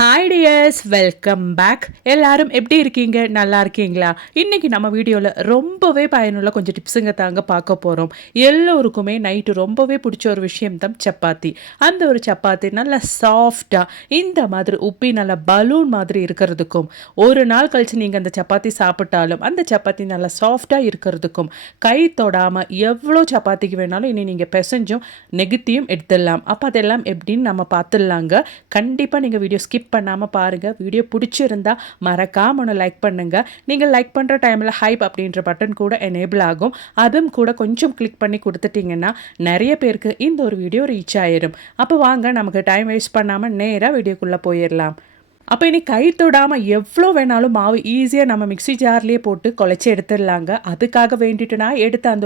Hi tears, welcome back. எல்லாரும் எப்படி இருக்கீங்க? நல்லா இருக்கீங்களா? இன்னைக்கு நம்ம வீடியோவில் ரொம்பவே பயனுள்ள கொஞ்சம் டிப்ஸுங்க தாங்க பார்க்க போகிறோம். எல்லோருக்குமே நைட்டு ரொம்பவே பிடிச்ச ஒரு விஷயம் தான் சப்பாத்தி. அந்த ஒரு சப்பாத்தி நல்லா சாஃப்டாக இந்த மாதிரி உப்பி நல்லா பலூன் மாதிரி இருக்கிறதுக்கும், ஒரு நாள் கழித்து நீங்கள் அந்த சப்பாத்தி சாப்பிட்டாலும் அந்த சப்பாத்தி நல்லா சாஃப்டாக இருக்கிறதுக்கும், கை தொடாமல் எவ்வளோ சப்பாத்திக்கு வேணாலும் இனி நீங்கள் பிசைஞ்சும் நெகுத்தியும் எடுத்துடலாம். அப்போ அதெல்லாம் எப்படின்னு நம்ம பார்த்துடலாங்க. கண்டிப்பாக நீங்கள் வீடியோ ஸ்கிப் பண்ணாமல் பாருங்கள். வீடியோ பிடிச்சிருந்தா மறக்காம ஒன்று லைக் பண்ணுங்கள். நீங்கள் லைக் பண்ணுற டைமில் ஹைப் அப்படின்ற பட்டன் கூட எனேபிள் ஆகும். அதுவும் கூட கொஞ்சம் கிளிக் பண்ணி கொடுத்துட்டிங்கன்னா நிறைய பேருக்கு இந்த ஒரு வீடியோ ரீச் ஆயிரும். அப்போ வாங்க, நமக்கு டைம் வேஸ்ட் பண்ணாமல் நேராக வீடியோக்குள்ளே போயிடலாம். அப்போ இனி கை தொடாமல் எவ்வளோ வேணாலும் மாவு ஈஸியாக நம்ம மிக்ஸி ஜார்லேயே போட்டு குழச்சி எடுத்துடலாங்க. அதுக்காக வேண்டிட்டு நான் எடுத்த அந்த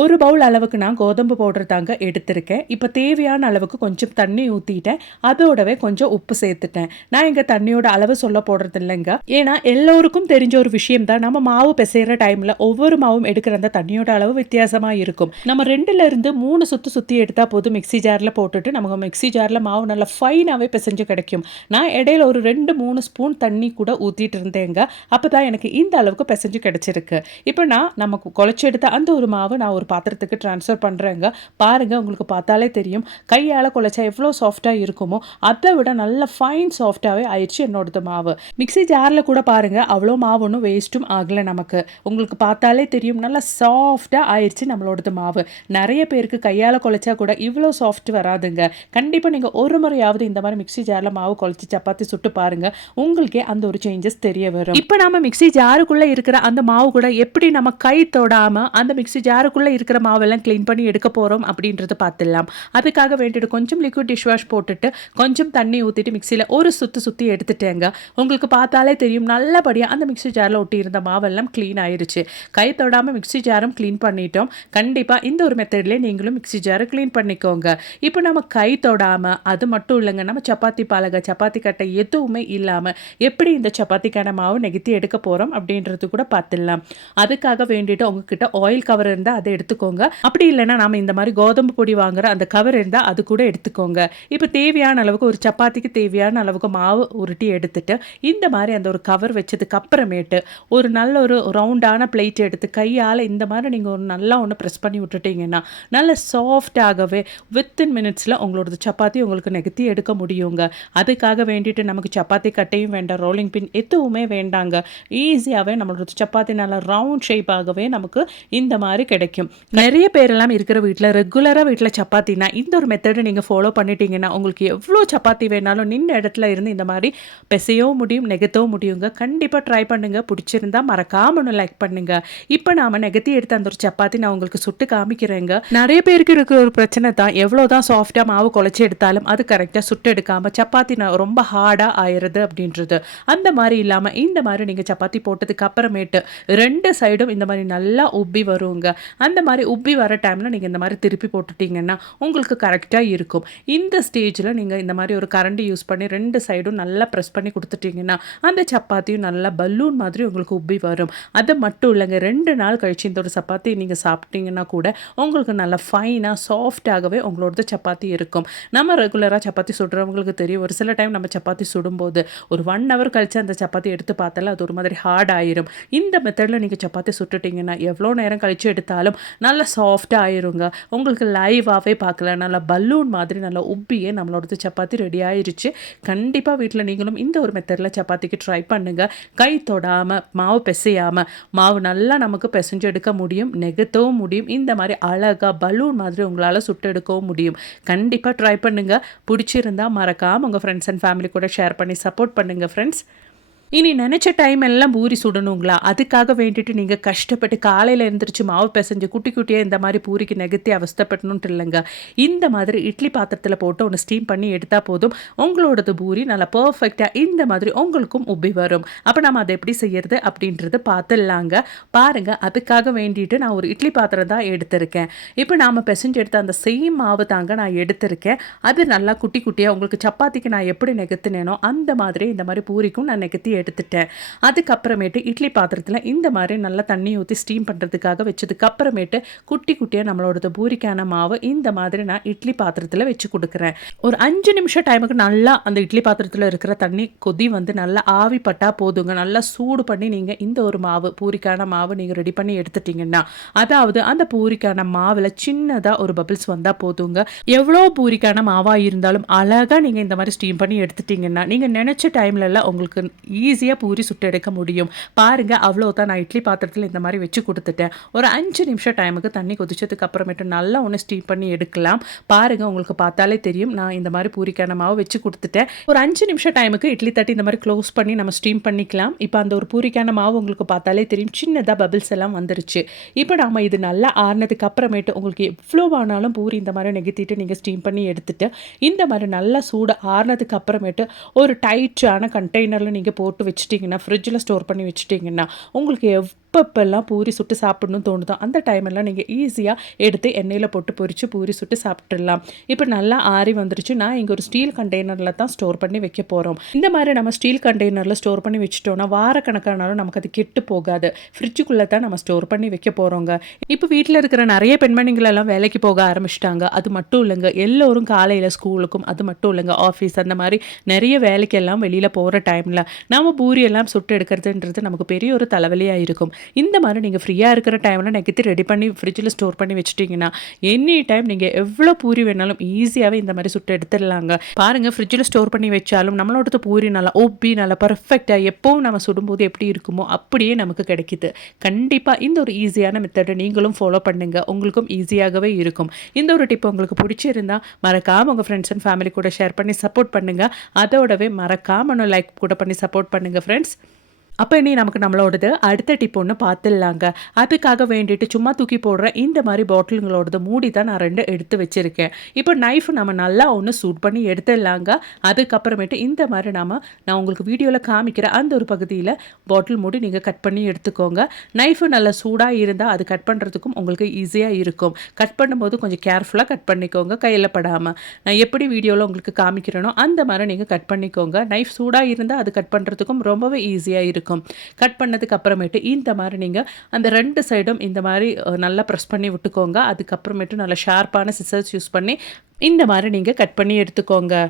ஒரு பவுல் அளவுக்கு நான் கோதம்பு பவுடர் தாங்க எடுத்திருக்கேன். இப்போ தேவையான அளவுக்கு கொஞ்சம் தண்ணி ஊற்றிட்டேன். அதோடவே கொஞ்சம் உப்பு சேர்த்துட்டேன். நான் இங்கே தண்ணியோட அளவு சொல்ல போடுறது இல்லைங்க. ஏன்னா எல்லோருக்கும் தெரிஞ்ச ஒரு விஷயம் தான், நம்ம மாவு பிசைகிற டைமில் ஒவ்வொரு மாவும் எடுக்கிற அந்த தண்ணியோட அளவு வித்தியாசமாக இருக்கும். நம்ம 2-3 சுற்றி எடுத்தால் போதும். மிக்ஸி ஜாரில் போட்டுட்டு நமக்கு மிக்ஸி ஜாரில் மாவு நல்லா ஃபைனாகவே பிசைஞ்சு கிடைக்கும். நான் இடையில ஒரு 2-3 ஸ்பூன் தண்ணி கூட ஊற்றிட்டு இருந்தேங்க. அப்போ தான் எனக்கு இந்த அளவுக்கு பிசைஞ்சு கிடச்சிருக்கு. இப்போ நமக்கு குழச்சி எடுத்த அந்த ஒரு மாவு நான் ஒரு பாத்திரத்துக்கு ட்ரான்ஸ்ஃபர் பண்ணுறேங்க. பாருங்கள், உங்களுக்கு பார்த்தாலே தெரியும் கையால் குழச்சா எவ்வளோ சாஃப்டாக இருக்குமோ அதை விட நல்ல ஃபைன் சாஃப்டாகவே ஆயிடுச்சு என்னோடது மாவு. மிக்ஸி ஜாரில் கூட பாருங்கள், அவ்வளோ மாவு ஒன்றும் வேஸ்ட்டும் ஆகலை. நமக்கு உங்களுக்கு பார்த்தாலே தெரியும் நல்லா சாஃப்டாக ஆயிடுச்சு நம்மளோடது மாவு. நிறைய பேருக்கு கையால் குழச்சா கூட இவ்வளோ சாஃப்ட் வராதுங்க. கண்டிப்பாக நீங்கள் ஒரு முறையாவது இந்த மாதிரி மிக்ஸி ஜாரில் மாவு குழச்சி சப்பாத்தி சுட்டு பாருங்க, உங்களுக்கே அந்த ஒரு சேஞ்சஸ் தெரிய வரும். இப்போ நம்ம மிக்ஸி ஜாருக்குள்ள இருக்கிற அந்த மாவு கூட எப்படி நம்ம கை தொடாம அந்த மிக்ஸி ஜாருக்குள்ள இருக்கிற மாவெல்லாம் கிளீன் பண்ணி எடுக்க போறோம் அப்படின்றத பார்த்துடலாம். அதுக்காக வேண்டிட்டு கொஞ்சம் லிக்விட் டிஷ் வாஷ் போட்டுட்டு கொஞ்சம் தண்ணி ஊற்றிட்டு மிக்ஸியில் ஒரு சுற்றி எடுத்துட்டேங்க. உங்களுக்கு பார்த்தாலே தெரியும் நல்லபடியாக அந்த மிக்ஸி ஜாரில் ஒட்டி இருந்த மாவெல்லாம் க்ளீன் ஆயிருச்சு. கை தொடாமல் மிக்ஸி ஜாரும் க்ளீன் பண்ணிட்டோம். கண்டிப்பாக இந்த ஒரு மெத்தட்லேயே நீங்களும் மிக்ஸி ஜாரை க்ளீன் பண்ணிக்கோங்க. இப்போ நம்ம கை தொடாமல், அது மட்டும் இல்லைங்க, நம்ம சப்பாத்தி பாலகை சப்பாத்தி கட்டை எதுவுமே இல்லாமல் எப்படி இந்த சப்பாத்திக்கான மாவு நெகித்தி எடுக்க போகிறோம் அப்படின்றது கூட பார்த்துடலாம். அதுக்காக வேண்டிட்டு உங்ககிட்ட ஆயில் கவர் இருந்தால் அதை எடுத்துக்கோங்க. அப்படி இல்லைன்னா நம்ம இந்த மாதிரி கோதம்பு பொடி வாங்குற அந்த கவர் இருந்தால் அது கூட எடுத்துக்கோங்க. இப்போ தேவையான அளவுக்கு, ஒரு சப்பாத்திக்கு தேவையான அளவுக்கு மாவு உருட்டி எடுத்துட்டு இந்த மாதிரி அந்த ஒரு கவர் வச்சதுக்கு அப்புறமேட்டு ஒரு நல்ல ஒரு ரவுண்டான பிளேட் எடுத்து கையால் இந்த மாதிரி நீங்கள் ஒரு நல்லா ஒன்று ப்ரெஸ் பண்ணி விட்டுட்டீங்கன்னா நல்ல சாஃப்டாகவே வித்தின் மினிட்ஸில் உங்களோட சப்பாத்தி உங்களுக்கு நெகித்தி எடுக்க முடியுங்க. அதுக்காக வேண்டிட்டு நமக்கு சப்பாத்தி கட்டையும் வேண்டாம், ரோலிங் பின் எதுவுமே வேண்டாங்க. ஈஸியாகவே நம்மளோட சப்பாத்தி நல்லா ரவுண்ட் ஷேப்பாகவே நமக்கு இந்த மாதிரி கிடைக்கும். நிறைய பேரெல்லாம் இருக்கிற ரெகுலராக வீட்டில் சப்பாத்தினா இந்த ஒரு மெத்தடை நீங்கள் ஃபாலோ பண்ணிட்டீங்கன்னா உங்களுக்கு எவ்வளோ சப்பாத்தி வேணாலும் நின்ற இடத்துல இருந்து இந்த மாதிரி பிசையவும் முடியும், நெகத்தவும் முடியுங்க. கண்டிப்பாக ட்ரை பண்ணுங்க. பிடிச்சிருந்தா மறக்காம ஒன்று லைக் பண்ணுங்க. இப்போ நாம நெகத்தி எடுத்த அந்த ஒரு சப்பாத்தி நான் உங்களுக்கு சுட்டு காமிக்கிறேங்க. நிறைய பேருக்கு இருக்கிற ஒரு பிரச்சனை தான், எவ்வளோ தான் சாஃப்டாக மாவு குழச்சி எடுத்தாலும் அது கரெக்டாக சுட்டு எடுக்காமல் சப்பாத்தி ரொம்ப ஹார்டாக ஆயிடுது அப்படின்றது. அந்த மாதிரி இல்லாமல் இந்த மாதிரி நீங்கள் சப்பாத்தி போட்டதுக்கு அப்புறமேட்டு 2 சைடும் இந்த மாதிரி நல்லா உப்பி வருங்க. அந்த மாதிரி உப்பி வர டைமில் நீங்கள் இந்த மாதிரி திருப்பி போட்டுட்டிங்கன்னா உங்களுக்கு கரெக்டாக இருக்கும். இந்த ஸ்டேஜில் நீங்கள் இந்த மாதிரி ஒரு கரண்டி யூஸ் பண்ணி 2 சைடும் நல்லா ப்ரெஸ் பண்ணி கொடுத்துட்டிங்கன்னா அந்த சப்பாத்தியும் நல்லா பலூன் மாதிரி உங்களுக்கு உப்பி வரும். அது மட்டும் இல்லைங்க, 2 நாள் கழிச்சு இந்த ஒரு சப்பாத்தி நீங்கள் சாப்பிட்டீங்கன்னா கூட உங்களுக்கு நல்லா ஃபைனாக சாஃப்டாகவே உங்களோட சப்பாத்தி இருக்கும். நம்ம ரெகுலராக சப்பாத்தி சுடுறவங்களுக்கு தெரியும், ஒரு சில டைம் நம்ம சப்பாத்தி சுடும்போது ஒரு 1 ஹவர் கழிச்சு அந்த சப்பாத்தி எடுத்து பார்த்தாலும் அது ஒரு மாதிரி ஹார்ட் ஆயிரும். இந்த மெத்தடில் நீங்கள் சப்பாத்தி சுட்டுட்டிங்கன்னா எவ்வளோ நேரம் கழிச்சு எடுத்தாலும் நல்லா சாஃப்டாக ஆயிருங்க. உங்களுக்கு லைவாகவே பார்க்கல, நல்லா பலூன் மாதிரி நல்லா உப்பியே நம்மளோட சப்பாத்தி ரெடி ஆயிருச்சு. கண்டிப்பாக வீட்டில் நீங்களும் இந்த ஒரு மெத்தடில் சப்பாத்திக்கு ட்ரை பண்ணுங்கள். கை தொடாமல், மாவு பிசையாமல், மாவு நல்லா நமக்கு பிசைஞ்சு எடுக்க முடியும், நெகத்தவும் முடியும். இந்த மாதிரி அழகாக பலூன் மாதிரி உங்களால் சுட்டு எடுக்கவும் முடியும். கண்டிப்பாக ட்ரை பண்ணுங்கள். பிடிச்சிருந்தா மறக்காமல் உங்கள் ஃப்ரெண்ட்ஸ் அண்ட் ஃபேமிலி கூட ஷேர் பண்ணி சப்போர்ட் பண்ணுங்கள் ஃப்ரெண்ட்ஸ். இனி நினச்ச டைம் எல்லாம் பூரி சுடணுங்களா? அதுக்காக வேண்டிட்டு நீங்கள் கஷ்டப்பட்டு காலையில் எழுந்திரிச்சு மாவு பிசைஞ்சு குட்டி குட்டியாக இந்த மாதிரி பூரிக்கு நெகத்தி அவஸ்தப்படணுன்ட்டு இல்லைங்க. இந்த மாதிரி இட்லி பாத்திரத்தில் போட்டு ஒன்று ஸ்டீம் பண்ணி எடுத்தால் போதும், உங்களோடது பூரி நல்லா பர்ஃபெக்டாக இந்த மாதிரி உங்களுக்கும் உப்பி வரும். அப்போ நம்ம அதை எப்படி செய்யறது அப்படின்றது பார்த்துடலாங்க. பாருங்கள், அதுக்காக வேண்டிட்டு நான் ஒரு இட்லி பாத்திரம் தான் எடுத்திருக்கேன். இப்போ நாம் பிசைஞ்சு எடுத்த அந்த சேம் மாவு தாங்க நான் எடுத்திருக்கேன். அது நல்லா குட்டி குட்டியாக உங்களுக்கு சப்பாத்திக்கு நான் எப்படி நெகத்தினேனோ அந்த மாதிரி இந்த மாதிரி பூரிக்கும் நான் நெகத்தி எடுத்துட்டேன். அதுக்கப்புறமேட்டு இட்லி பாத்திரத்தில் இந்த மாதிரி நல்லா தண்ணி ஊற்றி ஸ்டீம் பண்ணுறதுக்காக வச்சதுக்கப்புறமேட்டு குட்டி குட்டியாக நம்மளோட பூரிக்கான மாவு இந்த மாதிரி நான் இட்லி பாத்திரத்தில் வச்சு கொடுக்குறேன். ஒரு 5 நிமிஷம் டைமுக்கு நல்லா அந்த இட்லி பாத்திரத்தில் இருக்கிற தண்ணி கொதி வந்து நல்லா ஆவி பட்டா போதுங்க. நல்லா சூடு பண்ணி நீங்கள் இந்த ஒரு மாவு பூரிக்கான மாவு நீங்கள் ரெடி பண்ணி எடுத்துட்டிங்கன்னா, அதாவது அந்த பூரிக்கான மாவில் சின்னதாக ஒரு பபிள்ஸ் வந்தால் போதுங்க. எவ்வளோ பூரிக்கான மாவாக இருந்தாலும் அழகாக நீங்கள் இந்த மாதிரி ஸ்டீம் பண்ணி எடுத்துட்டிங்கன்னா நீங்கள் நினச்ச டைம்லலாம் உங்களுக்கு ஈஸியாக பூரி சுட்டு எடுக்க முடியும். பாருங்கள், அவ்வளோதான். நான் இட்லி பாத்திரத்தில் இந்த மாதிரி வச்சு கொடுத்துட்டேன். ஒரு 5 நிமிஷம் டைமுக்கு தண்ணி கொதிச்சதுக்கு அப்புறமேட்டு நல்லா ஒன்று ஸ்டீம் பண்ணி எடுக்கலாம். பாருங்கள், உங்களுக்கு பார்த்தாலே தெரியும். நான் இந்த மாதிரி பூரிக்கான மாவு வச்சு கொடுத்துட்டேன். ஒரு 5 நிமிஷம் டைமுக்கு இட்லி தட்டி இந்த மாதிரி க்ளோஸ் பண்ணி நம்ம ஸ்டீம் பண்ணிக்கலாம். இப்போ அந்த ஒரு பூரிக்கான மாவு உங்களுக்கு பார்த்தாலே தெரியும், சின்னதாக பபிள்ஸ் எல்லாம் வந்துருச்சு. இப்போ நம்ம இது நல்லா ஆறினதுக்கு அப்புறமேட்டு உங்களுக்கு எவ்வளோ ஆனாலும் பூரி இந்த மாதிரி நெகத்திட்டு நீங்கள் ஸ்டீம் பண்ணி எடுத்துட்டு இந்த மாதிரி நல்லா சூடு ஆறினதுக்கு அப்புறமேட்டு ஒரு டைட்டான கண்டெய்னரில் நீங்கள் போட்டு வச்சுட்டிங்கன்னா, ஃப்ரிட்ஜில் ஸ்டோர் பண்ணி வச்சுட்டிங்கன்னா, உங்களுக்கு எப்பப்பெல்லாம் பூரி சுட்டு சாப்பிடணும்னு தோணுதோ அந்த டைமெல்லாம் நீங்கள் ஈஸியாக எடுத்து எண்ணெயில் போட்டு பொரித்து பூரி சுட்டு சாப்பிட்டுடலாம். இப்போ நல்லா ஆறி வந்துருச்சு. நான் இங்கே ஒரு ஸ்டீல் கண்டெய்னரில் தான் ஸ்டோர் பண்ணி வைக்க போகிறோம். இந்த மாதிரி நம்ம ஸ்டீல் கண்டெய்னரில் ஸ்டோர் பண்ணி வச்சுட்டோன்னா வாரக்கணக்கானாலும் நமக்கு அது கெட்டு போகாது. ஃப்ரிட்ஜுக்குள்ளே தான் நம்ம ஸ்டோர் பண்ணி வைக்க போகிறோங்க. இப்போ வீட்டில் இருக்கிற நிறைய பெண்மணிகளெல்லாம் வேலைக்கு போக ஆரம்பிச்சிட்டாங்க. அது மட்டும் இல்லைங்க, எல்லோரும் காலையில் ஸ்கூலுக்கும், அது மட்டும் இல்லைங்க ஆஃபீஸ், அந்த மாதிரி நிறைய வேலைக்கெல்லாம் வெளியில் போகிற டைமில் நம்ம பூரியெல்லாம் சுட்டு எடுக்கிறதுன்றது நமக்கு பெரிய ஒரு தலைவலியாக இருக்கும். இந்த மாதிரி நீங்கள் ஃப்ரீயாக இருக்கிற டைமில் நெகத்தி ரெடி பண்ணி ஃப்ரிட்ஜில் ஸ்டோர் பண்ணி வச்சுட்டிங்கன்னா எனி டைம் நீங்கள் எவ்வளோ பூரி வேணாலும் ஈஸியாகவே இந்த மாதிரி சுட்டு எடுத்துடலாங்க. பாருங்கள், ஃப்ரிட்ஜில் ஸ்டோர் பண்ணி வச்சாலும் நம்மளோட பூரி நல்லா ஒப்பி நல்லா பர்ஃபெக்டாக எப்போவும் நம்ம சுடும்போது எப்படி இருக்குமோ அப்படியே நமக்கு கிடைக்குது. கண்டிப்பாக இந்த ஒரு ஈஸியான மெத்தடை நீங்களும் ஃபாலோ பண்ணுங்கள். உங்களுக்கும் ஈஸியாகவே இருக்கும். இந்த ஒரு டிப் உங்களுக்கு பிடிச்சிருந்தா மறக்காமல் உங்கள் ஃப்ரெண்ட்ஸ் அண்ட் ஃபேமிலி கூட ஷேர் பண்ணி சப்போர்ட் பண்ணுங்கள். அதோடவே மறக்காமல் லைக் கூட பண்ணி சப்போர்ட் பண்ணுங்கள் ஃப்ரெண்ட்ஸ். அப்போ இனி நமக்கு நம்மளோடது அடுத்த டிப் ஒன்று பார்த்துடலாங்க. அதுக்காக வேண்டிட்டு சும்மா தூக்கி போடுற இந்த மாதிரி பாட்டிலுங்களோடது மூடி தான் நான் 2 எடுத்து வச்சுருக்கேன். இப்போ நைஃப் நம்ம நல்லா ஒன்று சூட் பண்ணி எடுத்துடலாங்க. அதுக்கப்புறமேட்டு இந்த மாதிரி நான் உங்களுக்கு வீடியோவில் காமிக்கிற அந்த ஒரு பகுதியில் பாட்டில் மூடி நீங்கள் கட் பண்ணி எடுத்துக்கோங்க. நைஃபு நல்லா சூடாக இருந்தால் அது கட் பண்ணுறதுக்கும் உங்களுக்கு ஈஸியாக இருக்கும். கட் பண்ணும்போது கொஞ்சம் கேர்ஃபுல்லாக கட் பண்ணிக்கோங்க, கையில் படாமல். நான் எப்படி வீடியோவில் உங்களுக்கு காமிக்கிறேனோ அந்த மாதிரி நீங்கள் கட் பண்ணிக்கோங்க. நைஃப் சூடாக இருந்தால் அது கட் பண்ணுறதுக்கும் ரொம்பவே ஈஸியாக இருக்கும். கட் பண்ணதுக்கு அப்புறமேட்டு இந்த மாதிரி நீங்கள் அந்த 2 சைடும் இந்த மாதிரி நல்லா ப்ரெஸ் பண்ணி விட்டுக்கோங்க. அதுக்கப்புறமேட்டு நல்லா ஷார்ப்பான சிசர்ஸ் யூஸ் பண்ணி இந்த மாதிரி நீங்கள் கட் பண்ணி எடுத்துக்கோங்க.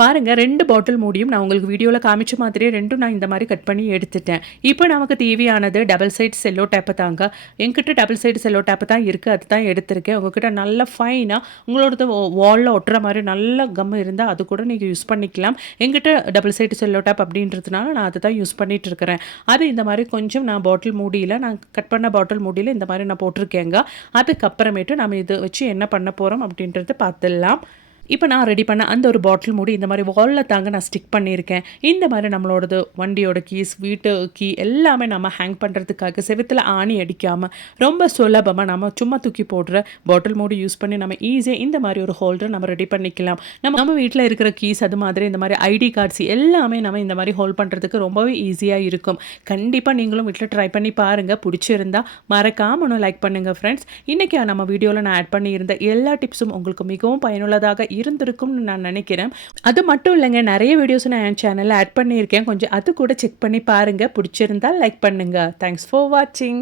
பாருங்கள், 2 பாட்டில் மூடியும் நான் உங்களுக்கு வீடியோவில் காமிச்ச மாதிரியே 2 நான் இந்த மாதிரி கட் பண்ணி எடுத்துட்டேன். இப்போ நமக்கு தேவையானது டபுள் சைட் செல்லோ டேப்பு தாங்க. என்கிட்ட டபுள் சைடு செல்லோ டேப்பு தான் இருக்குது, அது தான் எடுத்திருக்கேன். உங்ககிட்ட நல்லா ஃபைனாக உங்களோட வாலில் ஒட்டுற மாதிரி நல்ல கம் இருந்தால் அது கூட நீங்கள் யூஸ் பண்ணிக்கலாம். என்கிட்ட டபுள் சைடு செல்லோ டேப் அப்படின்றதுனால நான் அதை தான் யூஸ் பண்ணிகிட்டு இருக்கிறேன். அது இந்த மாதிரி கொஞ்சம் நான் பாட்டில் மூடியில், நான் கட் பண்ண பாட்டில் மூடியில் இந்த மாதிரி நான் போட்டிருக்கேங்க. அதுக்கப்புறமேட்டு நம்ம இதை வச்சு என்ன பண்ண போகிறோம் அப்படின்றது பார்த்துடலாம். இப்போ நான் ரெடி பண்ண அந்த ஒரு பாட்டில் மூடி இந்த மாதிரி வாலில் தாங்க நான் ஸ்டிக் பண்ணியிருக்கேன். இந்த மாதிரி நம்மளோடது வண்டியோட கீஸ், வீட்டு கீ எல்லாமே நம்ம ஹேங் பண்ணுறதுக்காக செவுத்தில் ஆணி அடிக்காமல் ரொம்ப சுலபமாக நம்ம சும்மா தூக்கி போடுற பாட்டில் மூடி யூஸ் பண்ணி நம்ம ஈஸியாக இந்த மாதிரி ஒரு ஹோல்டர் நம்ம ரெடி பண்ணிக்கலாம். நம்ம வீட்டில் இருக்கிற கீஸ், அது மாதிரி இந்த மாதிரி ஐடி கார்ட்ஸ் எல்லாமே நம்ம இந்த மாதிரி ஹோல்ட் பண்ணுறதுக்கு ரொம்பவே ஈஸியாக இருக்கும். கண்டிப்பாக நீங்களும் வீட்டில் ட்ரை பண்ணி பாருங்கள். பிடிச்சிருந்தா மறக்காமல் ஒன்று லைக் பண்ணுங்கள் ஃப்ரெண்ட்ஸ். இன்றைக்கி நம்ம வீடியோவில் நான் ஆட் பண்ணியிருந்த எல்லா டிப்ஸும் உங்களுக்கு மிகவும் பயனுள்ளதாக இருந்திருக்கும்னு நான் நினைக்கிறேன். அது மட்டும் இல்லைங்க, நிறைய வீடியோஸ் நான் என் சேனலில் ஆட் பண்ணியிருக்கேன். கொஞ்சம் அது கூட செக் பண்ணி பாருங்கள். பிடிச்சிருந்தால் லைக் பண்ணுங்கள். தேங்க்ஸ் ஃபார் வாட்சிங்.